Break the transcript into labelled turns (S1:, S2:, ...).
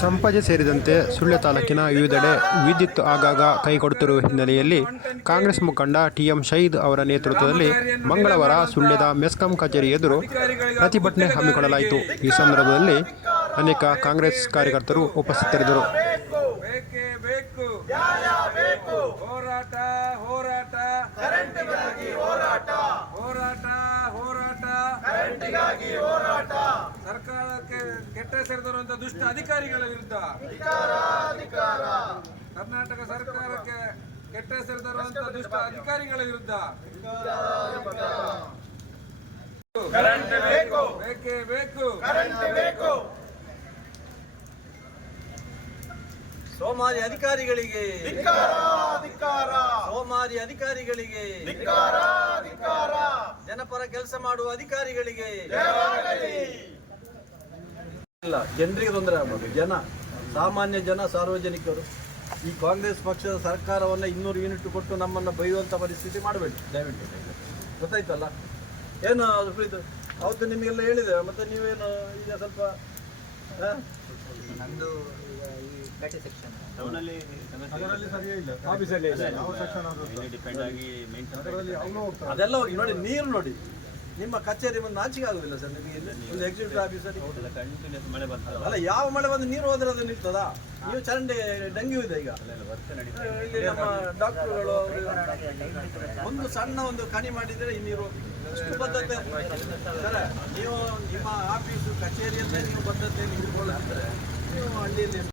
S1: ಸಂಪಾಜೆ ಸೇರಿದಂತೆ ಸುಳ್ಯ ತಾಲೂಕಿನ ವಿವಿಧೆಡೆ ವಿದ್ಯುತ್ ಆಗಾಗ ಕೈಕೊಡುತ್ತಿರುವ ಹಿನ್ನೆಲೆಯಲ್ಲಿ ಕಾಂಗ್ರೆಸ್ ಮುಖಂಡ ಟಿಎಂ ಶಹೀದ್ ಅವರ ನೇತೃತ್ವದಲ್ಲಿ ಮಂಗಳವಾರ ಸುಳ್ಯದ ಮೆಸ್ಕಾಂ ಕಚೇರಿ ಎದುರು ಪ್ರತಿಭಟನೆ ಹಮ್ಮಿಕೊಳ್ಳಲಾಯಿತು. ಈ ಸಂದರ್ಭದಲ್ಲಿ ಅನೇಕ ಕಾಂಗ್ರೆಸ್ ಕಾರ್ಯಕರ್ತರು ಉಪಸ್ಥಿತರಿದ್ದರು.
S2: ಕೆಟ್ಟ ಸೇರಿದರುವಂತ ದುಷ್ಟ ಅಧಿಕಾರಿಗಳ ವಿರುದ್ಧ. ಕರ್ನಾಟಕ ಸರ್ಕಾರಕ್ಕೆ ಕೆಟ್ಟ ಸೇರಿದರುವಂತ ದುಷ್ಟ ಅಧಿಕಾರಿಗಳ ವಿರುದ್ಧ. ಬೇಕೇ. ಬೇಕು.
S3: ಸೋಮಾರಿ ಅಧಿಕಾರಿಗಳಿಗೆ. ಸೋಮಾರಿ ಅಧಿಕಾರಿಗಳಿಗೆ. ಜನಪರ ಕೆಲಸ ಮಾಡುವ ಅಧಿಕಾರಿಗಳಿಗೆ. ಇಲ್ಲ ಜನರಿಗೆ ತೊಂದರೆ ಆಗ್ಬೋದು. ಜನ ಸಾಮಾನ್ಯ ಜನ ಸಾರ್ವಜನಿಕರು. ಈ ಕಾಂಗ್ರೆಸ್ ಪಕ್ಷದ ಸರ್ಕಾರವನ್ನು ಇನ್ನೂರು ಯೂನಿಟ್ ಕೊಟ್ಟು ನಮ್ಮನ್ನು ಬೈಯುವಂಥ ಪರಿಸ್ಥಿತಿ ಮಾಡಬೇಡಿ ದಯವಿಟ್ಟು. ಗೊತ್ತಾಯ್ತಲ್ಲ? ಏನು ಅದು ಕುರಿತು ಅವತ್ತು ನಿಮಗೆಲ್ಲ ಹೇಳಿದೆ ಮತ್ತೆ ನೀವೇನು ಈಗ ಸ್ವಲ್ಪ ನಂದು ಅದರಲ್ಲಿ ಸರಿಯೇ ಇಲ್ಲ. ಆಫೀಸಲ್ಲಿ ಇಲ್ಲ. ಅದೆಲ್ಲ ಹೋಗಿ ನೋಡಿ ನೀರು ನೋಡಿ. ನಿಮ್ಮ ಕಚೇರಿ ಬಂದು ನಾಚಿಕೆ ಆಗುದಿಲ್ಲ ಸರ್? ನಿಮಗೆ ಇಲ್ಲಿ ಒಂದು ಎಕ್ಸಿಕ್ಯೂಟಿವ್ ಬರ್ತದೆ ಅಲ್ಲ ಯಾವ ಮಳೆ ಬಂದು ನೀರು ಹೋದ್ರೆ ಅದು ನಿಲ್ತದಾ? ನೀವು ಚರಂಡಿ ಡೆಂಗ್ಯೂ ಇದೆ ಈಗ. ಇಲ್ಲಿ ನಮ್ಮ ಡಾಕ್ಟರ್ಗಳು ಒಂದು ಸಣ್ಣ ಒಂದು ಕಣಿ ಮಾಡಿದ್ರೆ ಈ ನೀರು ಬದ್ಧತೆ ಸರ್ ನೀವು ನಿಮ್ಮ ಆಫೀಸು ಕಚೇರಿಯಲ್ಲೇ ನೀವು ಬದ್ಧತೆ ನೀವು ನೀವು ಹಳ್ಳಿಯಲ್ಲಿ